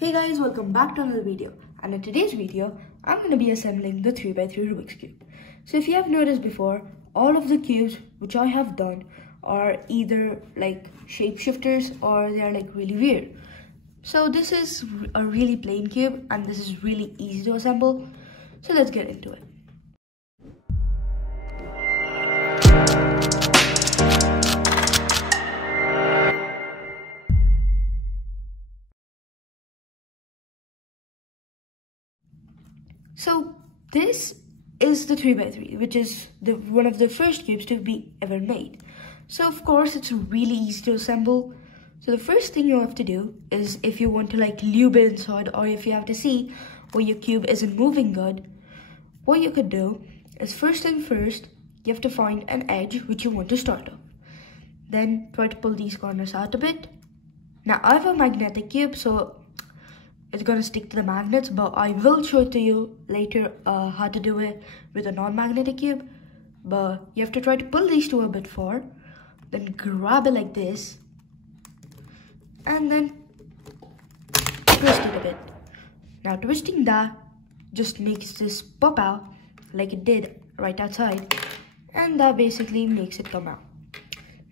Hey guys, welcome back to another video, and in today's video I'm going to be assembling the 3x3 Rubik's Cube. So if you have noticed before, all of the cubes which I have done are either like shapeshifters or they are like really weird. So this is a really plain cube and this is really easy to assemble. So let's get into it. So this is the 3x3, which is one of the first cubes to be ever made. So of course it's really easy to assemble. So the first thing you have to do is, if you want to like lube it inside, or if you have to see where your cube isn't moving good, what you could do is, first thing first, you have to find an edge which you want to start off. Then try to pull these corners out a bit. Now I have a magnetic cube, so it's gonna stick to the magnets, but I will show it to you later how to do it with a non-magnetic cube. But you have to try to pull these two a bit far, then grab it like this, and then twist it a bit. Now twisting that just makes this pop out like it did right outside, and that basically makes it come out.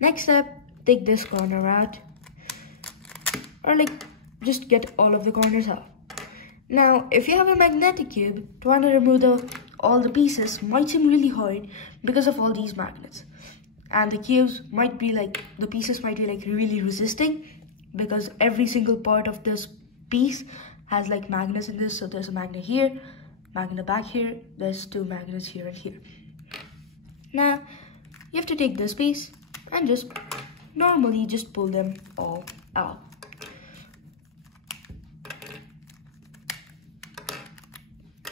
Next step, take this corner out, or like just get all of the corners out. Now, if you have a magnetic cube, trying to remove all the pieces might seem really hard because of all these magnets. And the pieces might be like really resisting, because every single part of this piece has like magnets in this. So there's a magnet here, magnet back here, there's two magnets here and here. Now, you have to take this piece and just normally just pull them all out.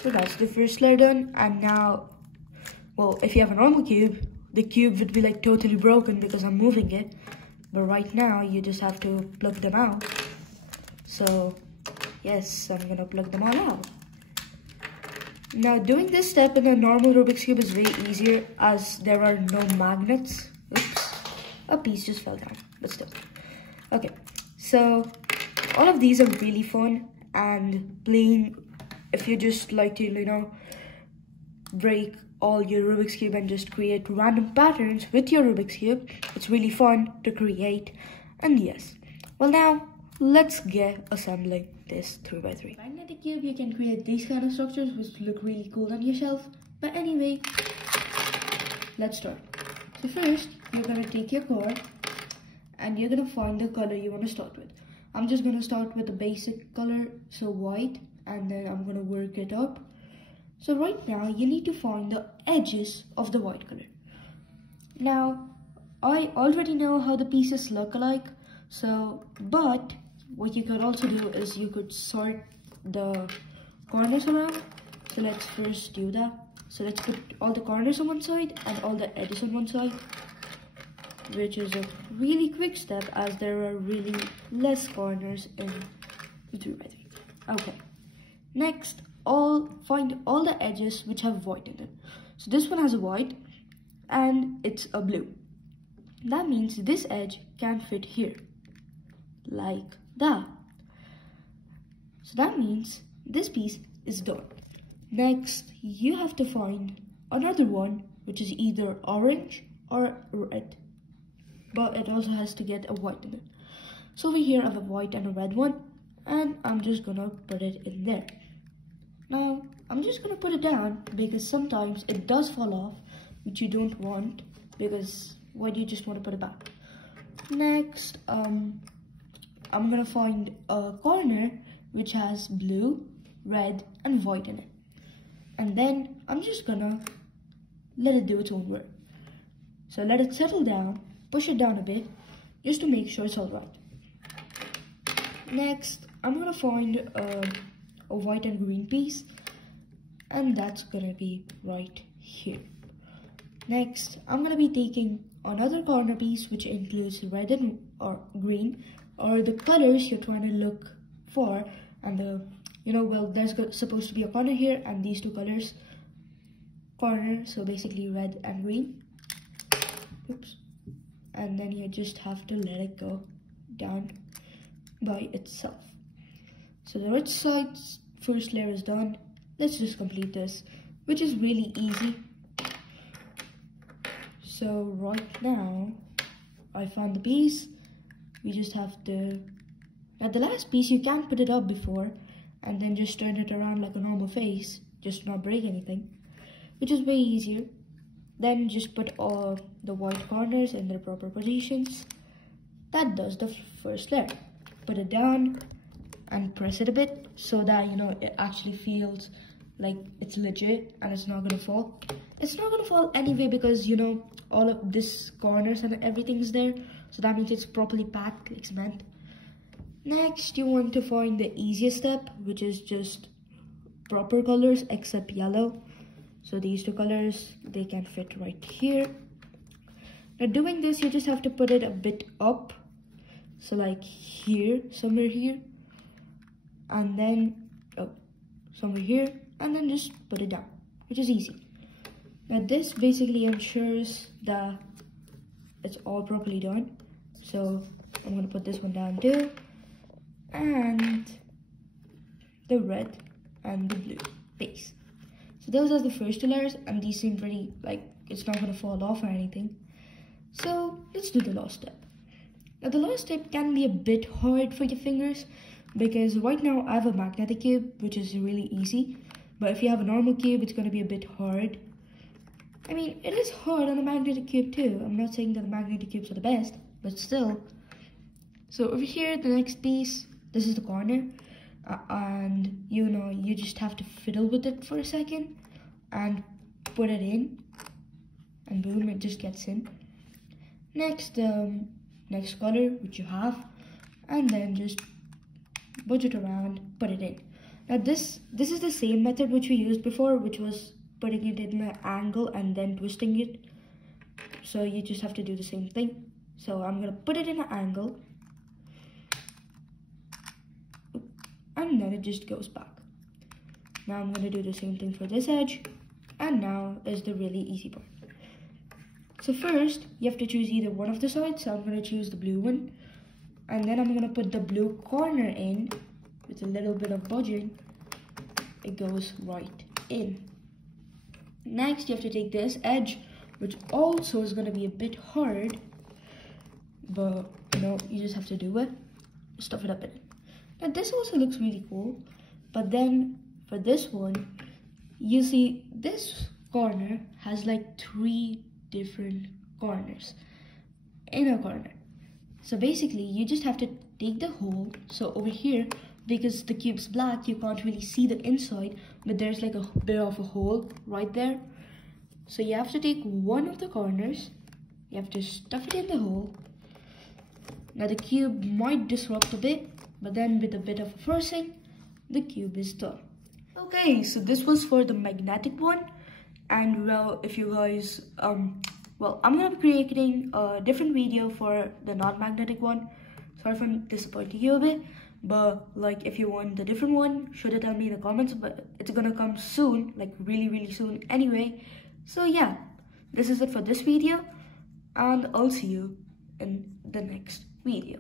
So that's the first layer done, and now, well, if you have a normal cube, the cube would be like totally broken because I'm moving it. But right now, you just have to plug them out. So, yes, I'm gonna plug them all out. Now, doing this step in a normal Rubik's Cube is way easier as there are no magnets. Oops, a piece just fell down, but still. Okay, so all of these are really fun and plain. If you just like to, break all your Rubik's Cube and just create random patterns with your Rubik's Cube, it's really fun to create. And yes, well, now let's get assembling this 3x3 magnetic cube. You can create these kind of structures which look really cool on your shelf. But anyway, let's start. So first, you're gonna take your core and you're gonna find the color you want to start with. I'm just gonna start with the basic color, so white, and then I'm gonna work it up. So right now you need to find the edges of the white color. Now I already know how the pieces look like, but what you could also do is you could sort the corners around. So let's first do that. So let's put all the corners on one side and all the edges on one side, which is a really quick step as there are really less corners in the 3x3. Okay. Next, find all the edges which have white in it. So this one has a white and it's a blue. That means this edge can fit here, like that. So that means this piece is done. Next, you have to find another one which is either orange or red, but it also has to get a white in it. So over here I have a white and a red one, and I'm just gonna put it in there. Now, I'm just gonna put it down because sometimes it does fall off, which you don't want, because why do you just want to put it back? Next, I'm gonna find a corner which has blue, red, and white in it. And then I'm just gonna let it do its own work. So let it settle down, push it down a bit, just to make sure it's all right. Next, I'm gonna find a white and green piece, and that's gonna be right here. Next, I'm gonna be taking another corner piece which includes red and or green, or the colors you're trying to look for, and there's supposed to be a corner here and these two colors corner, so basically red and green. Oops. And then you just have to let it go down by itself. So So the right side's first layer is done. Let's just complete this, which is really easy. So right now, I found the piece. We just have to, at the last piece you can put it up before and then just turn it around like a normal face, just to not break anything, which is way easier. Then just put all the white corners in their proper positions. That does the first layer. Put it down and press it a bit so that, you know, it actually feels like it's legit and it's not gonna fall. It's not gonna fall anyway because, you know, all of this corners and everything's there, so that means it's properly packed like cement. Next, you want to find the easiest step, which is just proper colors except yellow. So these two colors, they can fit right here. Now doing this, you just have to put it a bit up, so like here, somewhere here, and then somewhere here, and then just put it down, which is easy. Now this basically ensures that it's all properly done. So I'm gonna put this one down too, and the red and the blue base. So those are the first two layers, and these seem pretty, like, it's not gonna fall off or anything. So let's do the last step. Now the last step can be a bit hard for your fingers because right now I have a magnetic cube, which is really easy. But if you have a normal cube, it's gonna be a bit hard. I mean, it is hard on a magnetic cube too. I'm not saying that the magnetic cubes are the best, but still. So over here, the next piece, this is the corner. And you know, you just have to fiddle with it for a second and put it in, and boom, it just gets in. Next, next color which you have, and then just budge it around, put it in. Now this is the same method which we used before, which was putting it in an angle and then twisting it. So you just have to do the same thing. So I'm gonna put it in an angle, and then it just goes back. Now I'm gonna do the same thing for this edge, and now is the really easy part. So first, you have to choose either one of the sides, so I'm gonna choose the blue one, and then I'm gonna put the blue corner in with a little bit of budging. It goes right in. Next, you have to take this edge, which also is gonna be a bit hard, but you know, you just have to do it, stuff it up in it. Now this also looks really cool, but then for this one, you see this corner has like 3 different corners in a corner. So basically you just have to take the hole. So over here, because the cube's black, you can't really see the inside, but there's like a bit of a hole right there. So you have to take one of the corners, you have to stuff it in the hole. Now the cube might disrupt a bit, but then with a bit of forcing, the cube is done. Okay, so this was for the magnetic one. And well, if you guys, well, I'm gonna be creating a different video for the non-magnetic one. Sorry for disappointing you a bit, but like if you want the different one, should tell me in the comments, but it's gonna come soon, like really soon anyway. So yeah, this is it for this video, and I'll see you in the next video.